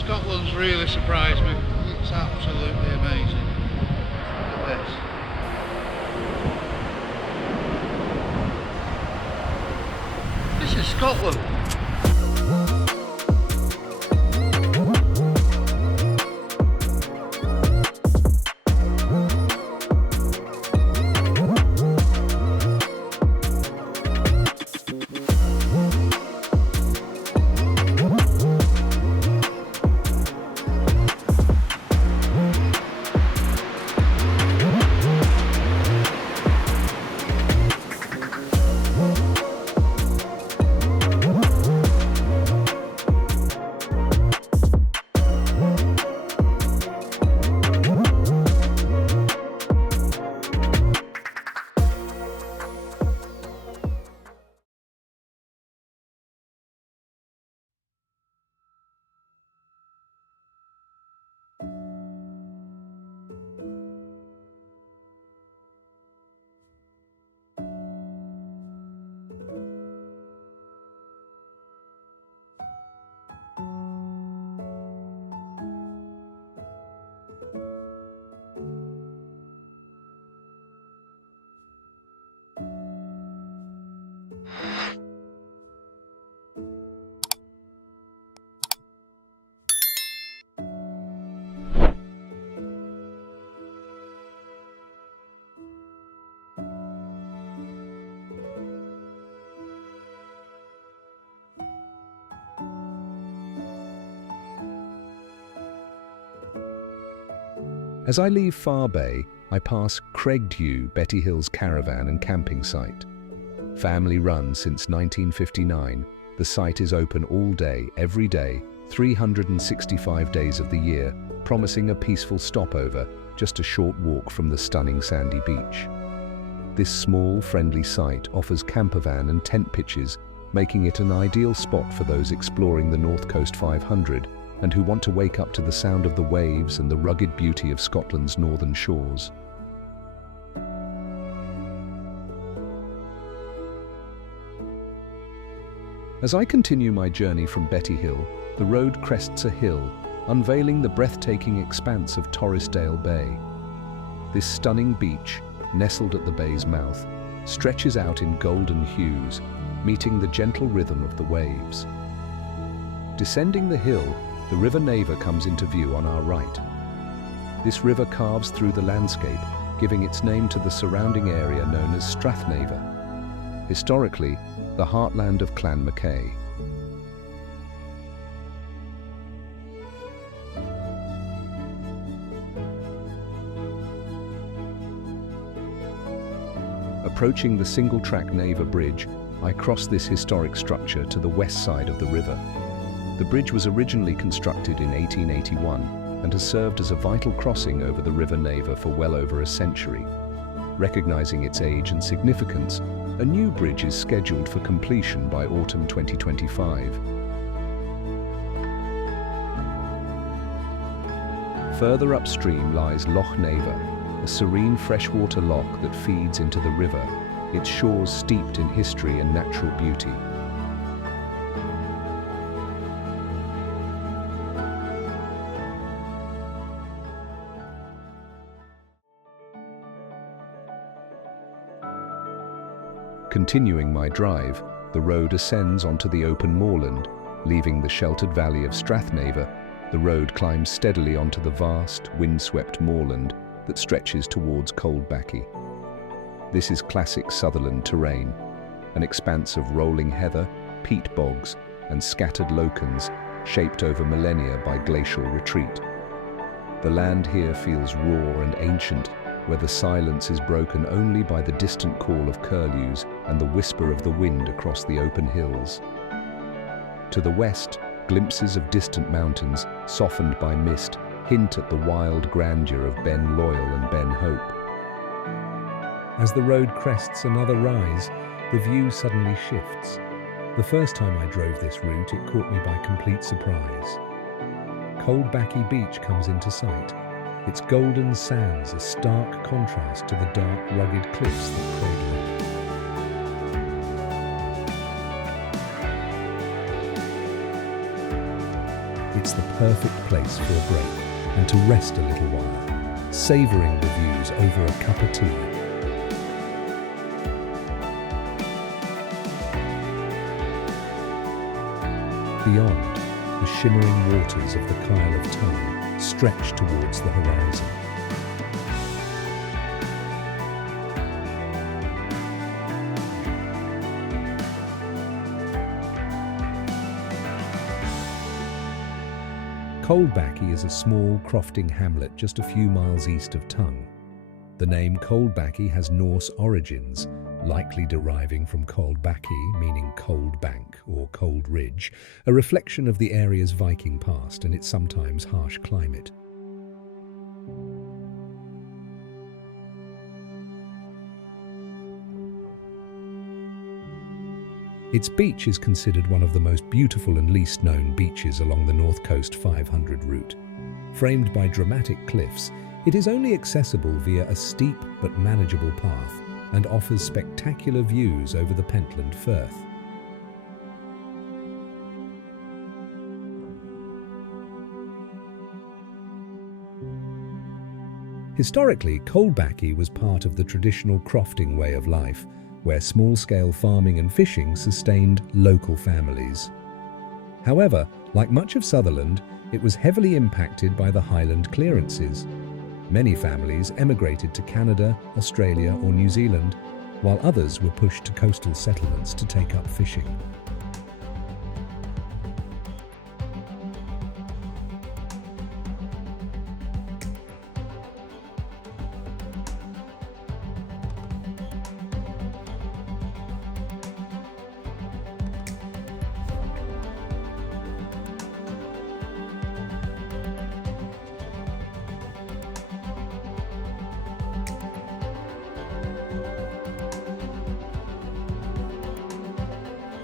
Scotland's really surprised me. It's absolutely amazing. Look at this. This is Scotland. As I leave Farr Bay, I pass Craigdew, Bettyhill's caravan and camping site. Family run since 1959, the site is open all day, every day, 365 days of the year, promising a peaceful stopover, just a short walk from the stunning sandy beach. This small, friendly site offers campervan and tent pitches, making it an ideal spot for those exploring the North Coast 500 and who want to wake up to the sound of the waves and the rugged beauty of Scotland's northern shores. As I continue my journey from Bettyhill, the road crests a hill, unveiling the breathtaking expanse of Torresdale Bay. This stunning beach, nestled at the bay's mouth, stretches out in golden hues, meeting the gentle rhythm of the waves. Descending the hill, the River Neva comes into view on our right. This river carves through the landscape, giving its name to the surrounding area known as Strathneva, historically the heartland of Clan Mackay. Approaching the single-track Neva Bridge, I cross this historic structure to the west side of the river. The bridge was originally constructed in 1881 and has served as a vital crossing over the River Neva for well over a century. Recognizing its age and significance, a new bridge is scheduled for completion by autumn 2025. Further upstream lies Loch Neva, a serene freshwater loch that feeds into the river, its shores steeped in history and natural beauty. Continuing my drive, the road ascends onto the open moorland. Leaving the sheltered valley of Strathneva, the road climbs steadily onto the vast, windswept moorland that stretches towards Coldbacky. This is classic Sutherland terrain, an expanse of rolling heather, peat bogs, and scattered lowlands shaped over millennia by glacial retreat. The land here feels raw and ancient, where the silence is broken only by the distant call of curlews and the whisper of the wind across the open hills. To the west, glimpses of distant mountains, softened by mist, hint at the wild grandeur of Ben Loyal and Ben Hope. As the road crests another rise, the view suddenly shifts. The first time I drove this route, it caught me by complete surprise. Coldbacky Beach comes into sight, its golden sands a stark contrast to the dark, rugged cliffs that cradle it. it's the perfect place for a break and to rest a little while, savouring the views over a cup of tea. Beyond, the shimmering waters of the Kyle of Tongue stretch towards the horizon. Coldbacky is a small crofting hamlet just a few miles east of Tongue. The name Coldbacky has Norse origins, likely deriving from Coldbacky, meaning cold bank or cold ridge, a reflection of the area's Viking past and its sometimes harsh climate. Its beach is considered one of the most beautiful and least known beaches along the North Coast 500 route. Framed by dramatic cliffs, it is only accessible via a steep but manageable path and offers spectacular views over the Pentland Firth. Historically, Coldbacky was part of the traditional crofting way of life, where small-scale farming and fishing sustained local families. However, like much of Sutherland, it was heavily impacted by the Highland clearances. Many families emigrated to Canada, Australia or New Zealand, while others were pushed to coastal settlements to take up fishing.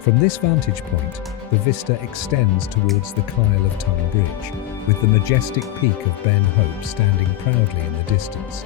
From this vantage point, the vista extends towards the Kyle of Tongue Bridge, with the majestic peak of Ben Hope standing proudly in the distance.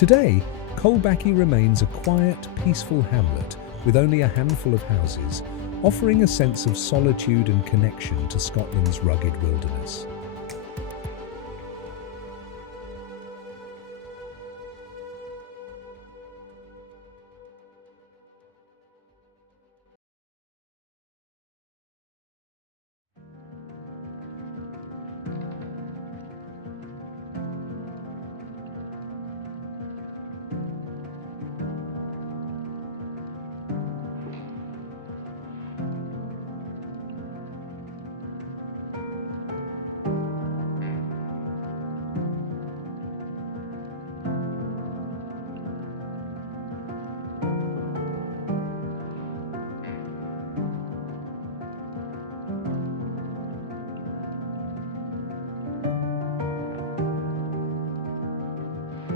Today, Coldbacky remains a quiet, peaceful hamlet with only a handful of houses, offering a sense of solitude and connection to Scotland's rugged wilderness.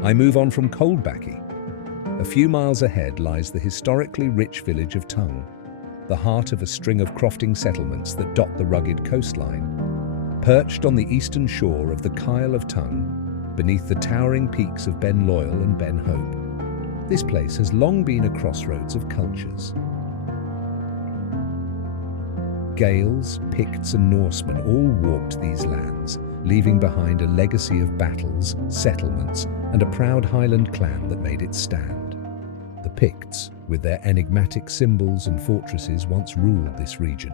I move on from Coldbacky. A few miles ahead lies the historically rich village of Tongue, the heart of a string of crofting settlements that dot the rugged coastline. Perched on the eastern shore of the Kyle of Tongue, beneath the towering peaks of Ben Loyal and Ben Hope, this place has long been a crossroads of cultures. Gaels, Picts and Norsemen all walked these lands, leaving behind a legacy of battles, settlements, and a proud Highland clan that made it stand. The Picts, with their enigmatic symbols and fortresses, once ruled this region.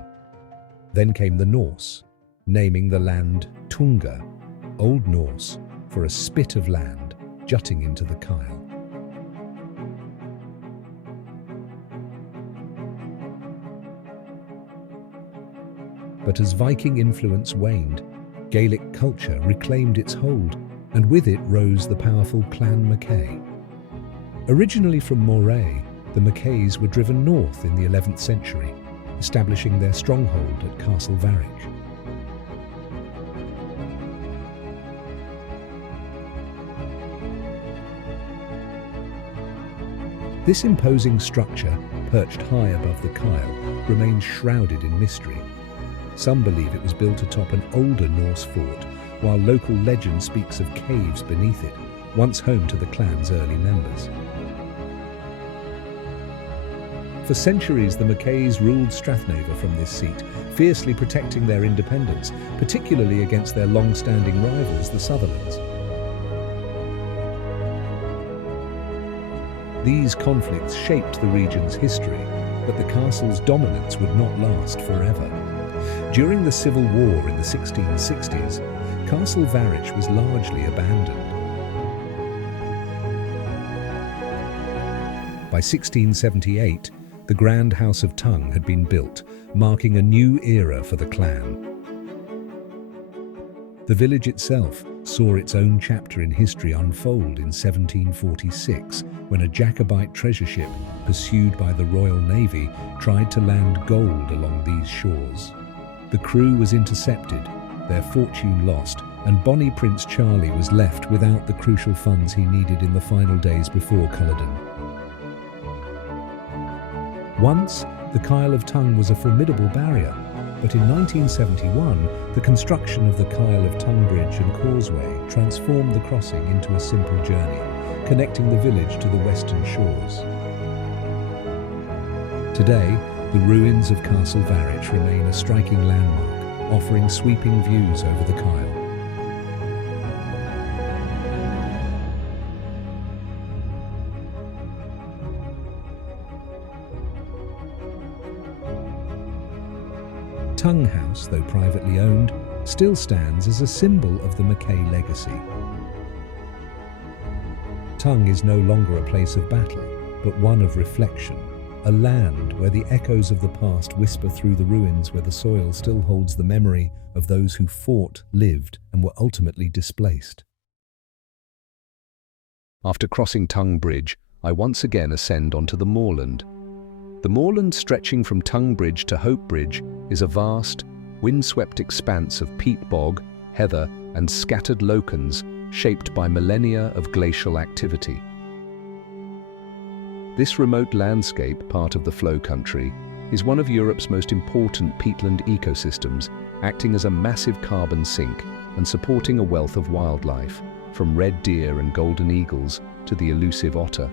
Then came the Norse, naming the land Tunga, Old Norse, for a spit of land jutting into the Kyle. But as Viking influence waned, Gaelic culture reclaimed its hold, and with it rose the powerful Clan Mackay. Originally from Moray, the Mackays were driven north in the 11th century, establishing their stronghold at Castle Varich. This imposing structure, perched high above the Kyle, remains shrouded in mystery. Some believe it was built atop an older Norse fort, while local legend speaks of caves beneath it, once home to the clan's early members. For centuries, the Mackays ruled Strathnaver from this seat, fiercely protecting their independence, particularly against their long-standing rivals, the Sutherlands. These conflicts shaped the region's history, but the castle's dominance would not last forever. During the Civil War in the 1660s, Castle Varich was largely abandoned. By 1678, the Grand House of Tongue had been built, marking a new era for the clan. The village itself saw its own chapter in history unfold in 1746, when a Jacobite treasure ship, pursued by the Royal Navy, tried to land gold along these shores. The crew was intercepted, their fortune lost, and Bonnie Prince Charlie was left without the crucial funds he needed in the final days before Culloden. Once, the Kyle of Tongue was a formidable barrier, but in 1971, the construction of the Kyle of Tongue Bridge and Causeway transformed the crossing into a simple journey, connecting the village to the western shores. Today, the ruins of Castle Varich remain a striking landmark, offering sweeping views over the Kyle. Tongue House, though privately owned, still stands as a symbol of the Mackay legacy. Tongue is no longer a place of battle, but one of reflection, a land where the echoes of the past whisper through the ruins, where the soil still holds the memory of those who fought, lived, and were ultimately displaced. After crossing Tongue Bridge, I once again ascend onto the moorland. The moorland, stretching from Tongue Bridge to Hope Bridge, is a vast, windswept expanse of peat bog, heather, and scattered lowlands shaped by millennia of glacial activity. This remote landscape, part of the Flow Country, is one of Europe's most important peatland ecosystems, acting as a massive carbon sink and supporting a wealth of wildlife, from red deer and golden eagles to the elusive otter.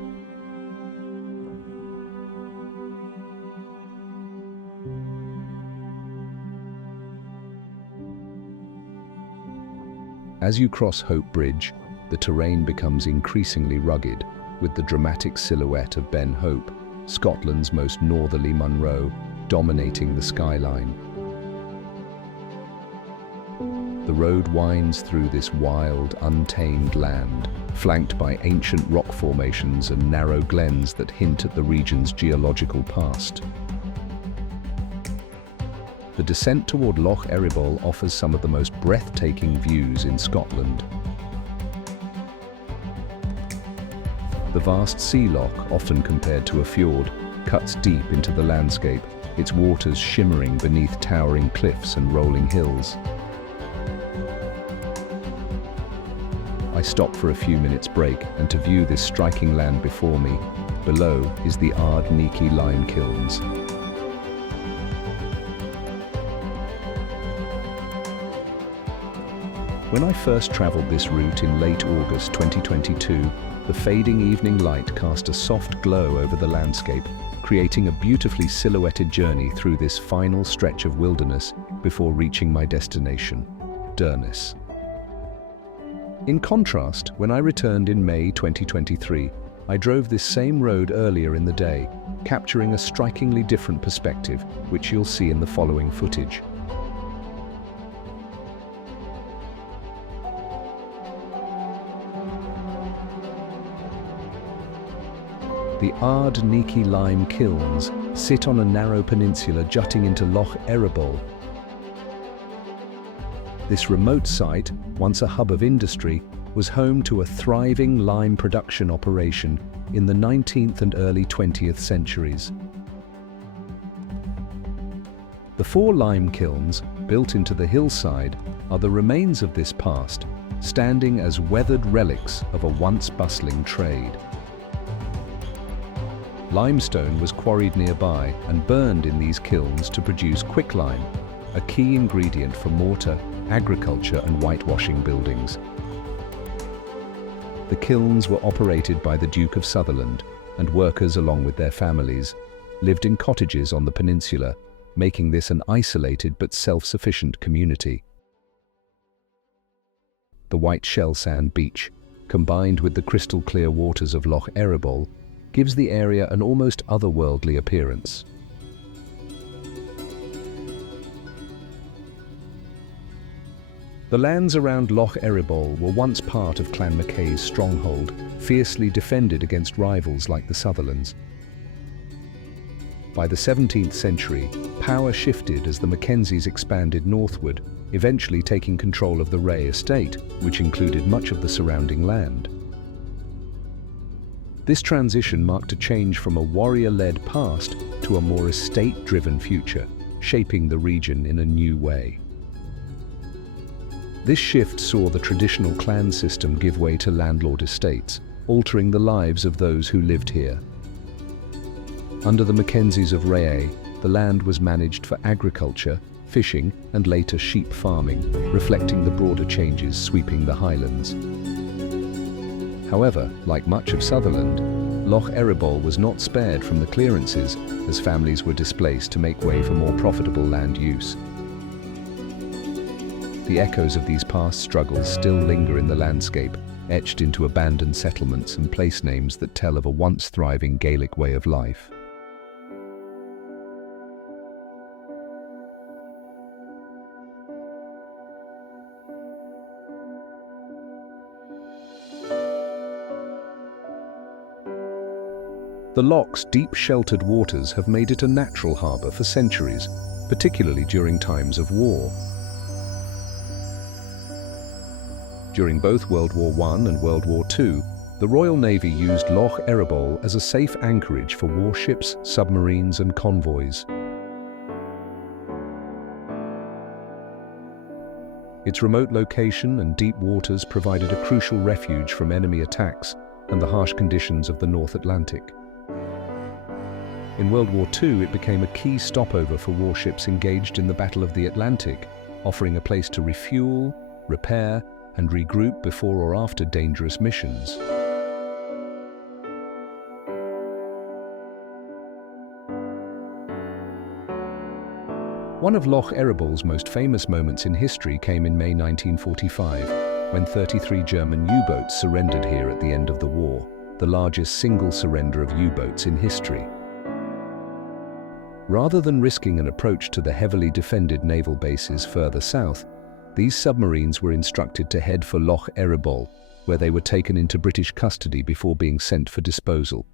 As you cross Hope Bridge, the terrain becomes increasingly rugged, with the dramatic silhouette of Ben Hope, Scotland's most northerly Munro, dominating the skyline. The road winds through this wild, untamed land, flanked by ancient rock formations and narrow glens that hint at the region's geological past. The descent toward Loch Eriboll offers some of the most breathtaking views in Scotland. The vast sea loch, often compared to a fjord, cuts deep into the landscape, its waters shimmering beneath towering cliffs and rolling hills. I stop for a few minutes' break and to view this striking land before me. Below is the Ard Niki lime kilns. When I first travelled this route in late August 2022, the fading evening light cast a soft glow over the landscape, creating a beautifully silhouetted journey through this final stretch of wilderness before reaching my destination, Durness. In contrast, when I returned in May 2023, I drove this same road earlier in the day, capturing a strikingly different perspective, which you'll see in the following footage. The Ardniki lime kilns sit on a narrow peninsula jutting into Loch Eriboll. This remote site, once a hub of industry, was home to a thriving lime production operation in the 19th and early 20th centuries. The 4 lime kilns, built into the hillside, are the remains of this past, standing as weathered relics of a once bustling trade. Limestone was quarried nearby and burned in these kilns to produce quicklime, a key ingredient for mortar, agriculture and whitewashing buildings. The kilns were operated by the Duke of Sutherland, and workers, along with their families, lived in cottages on the peninsula, making this an isolated but self-sufficient community. The white shell sand beach, combined with the crystal-clear waters of Loch Eriboll, gives the area an almost otherworldly appearance. The lands around Loch Eriboll were once part of Clan Mackay's stronghold, fiercely defended against rivals like the Sutherlands. By the 17th century, power shifted as the Mackenzies expanded northward, eventually taking control of the Ray estate, which included much of the surrounding land. This transition marked a change from a warrior-led past to a more estate-driven future, shaping the region in a new way. This shift saw the traditional clan system give way to landlord estates, altering the lives of those who lived here. Under the Mackenzies of Ray, the land was managed for agriculture, fishing, and later sheep farming, reflecting the broader changes sweeping the Highlands. However, like much of Sutherland, Loch Eriboll was not spared from the clearances, as families were displaced to make way for more profitable land use. The echoes of these past struggles still linger in the landscape, etched into abandoned settlements and place names that tell of a once thriving Gaelic way of life. The loch's deep sheltered waters have made it a natural harbour for centuries, particularly during times of war. During both World War I and World War II, the Royal Navy used Loch Eriboll as a safe anchorage for warships, submarines and convoys. Its remote location and deep waters provided a crucial refuge from enemy attacks and the harsh conditions of the North Atlantic. In World War II, it became a key stopover for warships engaged in the Battle of the Atlantic, offering a place to refuel, repair, and regroup before or after dangerous missions. One of Loch Eriboll's most famous moments in history came in May 1945, when 33 German U-boats surrendered here at the end of the war, the largest single surrender of U-boats in history. Rather than risking an approach to the heavily defended naval bases further south, these submarines were instructed to head for Loch Eriboll, where they were taken into British custody before being sent for disposal.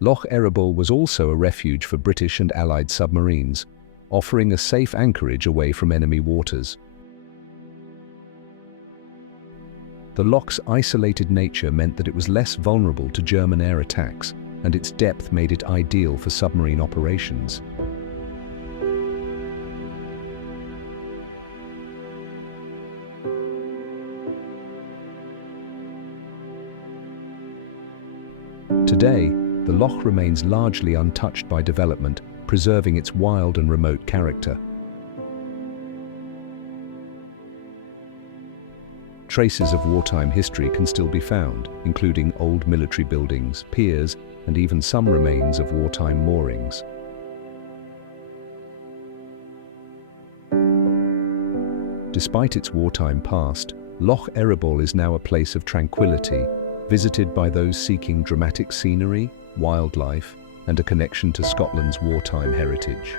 Loch Eriboll was also a refuge for British and Allied submarines, offering a safe anchorage away from enemy waters. The loch's isolated nature meant that it was less vulnerable to German air attacks, and its depth made it ideal for submarine operations. Today, the loch remains largely untouched by development, preserving its wild and remote character. Traces of wartime history can still be found, including old military buildings, piers, and even some remains of wartime moorings. Despite its wartime past, Loch Eriboll is now a place of tranquility, visited by those seeking dramatic scenery, wildlife, and a connection to Scotland's wartime heritage.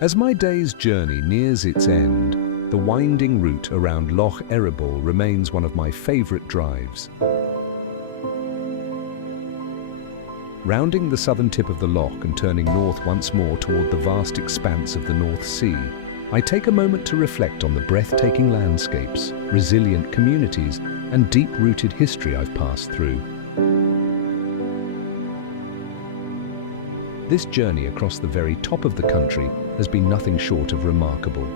As my day's journey nears its end, the winding route around Loch Eriboll remains one of my favourite drives. Rounding the southern tip of the loch and turning north once more toward the vast expanse of the North Sea, I take a moment to reflect on the breathtaking landscapes, resilient communities, and deep-rooted history I've passed through. This journey across the very top of the country has been nothing short of remarkable.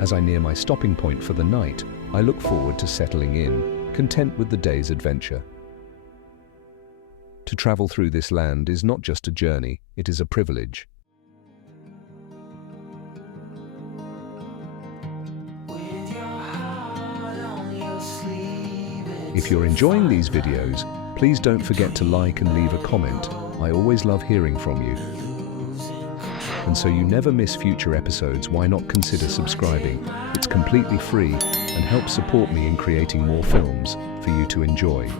As I near my stopping point for the night, I look forward to settling in, content with the day's adventure. To travel through this land is not just a journey, it is a privilege. If you're enjoying these videos, please don't forget to like and leave a comment. I always love hearing from you. And so you never miss future episodes, why not consider subscribing? It's completely free and helps support me in creating more films for you to enjoy.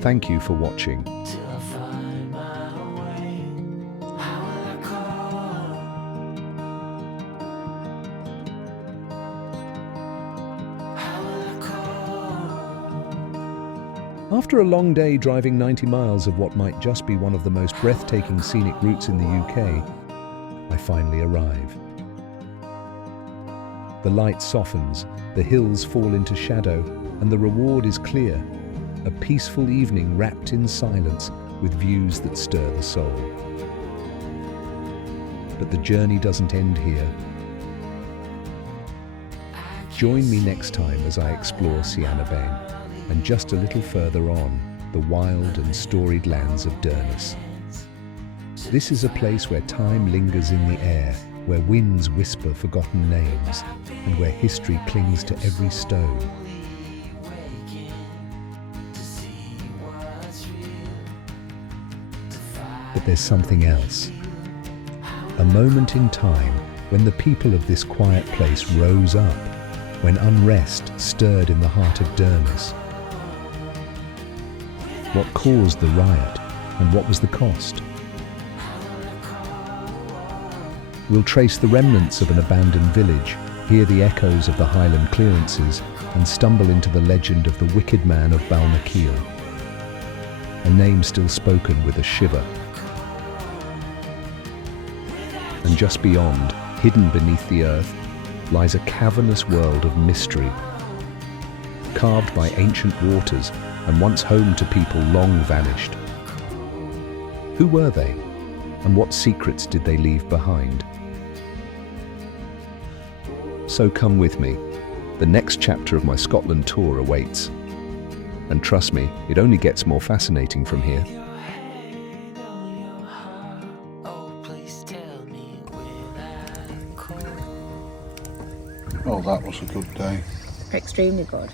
Thank you for watching. After a long day driving 90 miles of what might just be one of the most breathtaking scenic routes in the UK, I finally arrive. The light softens, the hills fall into shadow, and the reward is clear. A peaceful evening wrapped in silence with views that stir the soul. But the journey doesn't end here. Join me next time as I explore Ceannabeinne, and just a little further on, the wild and storied lands of Durness. This is a place where time lingers in the air, where winds whisper forgotten names, and where history clings to every stone. But there's something else. A moment in time when the people of this quiet place rose up, when unrest stirred in the heart of Durness. What caused the riot, and what was the cost? We'll trace the remnants of an abandoned village, hear the echoes of the Highland clearances, and stumble into the legend of the wicked man of Balnakeil, a name still spoken with a shiver. And just beyond, hidden beneath the earth, lies a cavernous world of mystery, carved by ancient waters and once home to people long vanished. Who were they, and what secrets did they leave behind? So come with me. The next chapter of my Scotland tour awaits. And trust me, it only gets more fascinating from here. Oh, that was a good day. Extremely good.